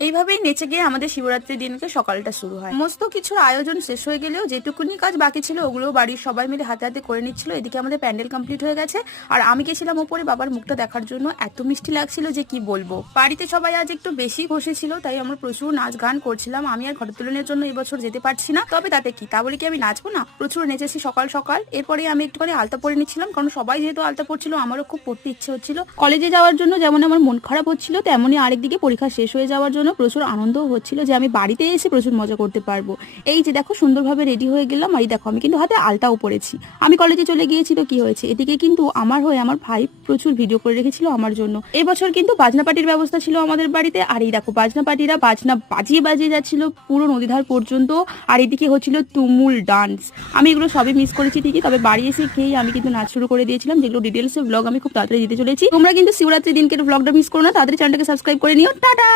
এইভাবেই নেচে গিয়ে আমাদের শিবরাত্রির দিনকে সকালটা শুরু হয়। সমস্ত কিছুর আয়োজন শেষ হয়ে গেলেও যেটুকুনি কাজ বাকি ছিল ওগুলো বাড়ির সবাই মিলে হাতে হাতে করে নিচ্ছিল। এদিকে আমাদের প্যান্ডেল কমপ্লিট হয়ে গেছে আর আমি গেছিলাম উপরে বাবার মুখটা দেখার জন্য। এত মিষ্টি লাগছিল যে কি বলবো। বাড়িতে সবাই আজ একটু বেশি বসেছিল, তাই আমরা প্রচুর নাচ গান করছিলাম। আমি আর ঘরের তুলনের জন্য এবছর যেতে পারছি না, তবে তাতে কি, তা বলে কি আমি নাচবো না? প্রচুর নেচেছি সকাল সকাল। এরপরে আমি একটুখানি আলতা পরে নিচ্ছিলাম, কারণ সবাই যেহেতু আলতা পড়ছিল আমারও খুব পড়তে ইচ্ছে হচ্ছিল। কলেজে যাওয়ার জন্য যেমন আমার মন খারাপ হচ্ছিল, তেমনই আরেকদিকে পরীক্ষা শেষ হয়ে যাওয়ার জন্য প্রচুর আনন্দ হচ্ছিল যে আমি বাড়িতে এসে প্রচুর মজা করতে পারবো। এই যে দেখো সুন্দরভাবে রেডি হয়ে গেলাম, আর দেখো আমি কিন্তু হাতে আলতাও পরেছি। আমি কলেজে চলে গিয়েছি তো কি হয়েছে, এদিকে কিন্তু আমার হয়ে আমার ভাই প্রচুর ভিডিও করে রেখেছিল আমার জন্য। এবছর কিন্তু বাজনা পার্টির ব্যবস্থা ছিল আমাদের বাড়িতে, আর এই দেখো বাজনা পার্টিরা বাজনা বাজিয়ে বাজিয়ে যাচ্ছিল পুরো নদীধার পর্যন্ত। আর এদিকে হচ্ছিল তুমুল ডান্স। আমি এগুলো সবই মিস করেছি ঠিকই, তবে বাড়ি এসে খেয়ে আমি কিন্তু নাচ শুরু করে দিয়েছিলাম, যেগুলো ডিটেলসে ব্লগ আমি খুব তাড়াতাড়ি দিতে চলেছি। তোমরা কিন্তু শিবরাত্রির দিনকে ব্লগটা মিস করো না, তাড়াতাড়ি চ্যানেলটাকে সাবস্ক্রাইব করে নিও। টাটা।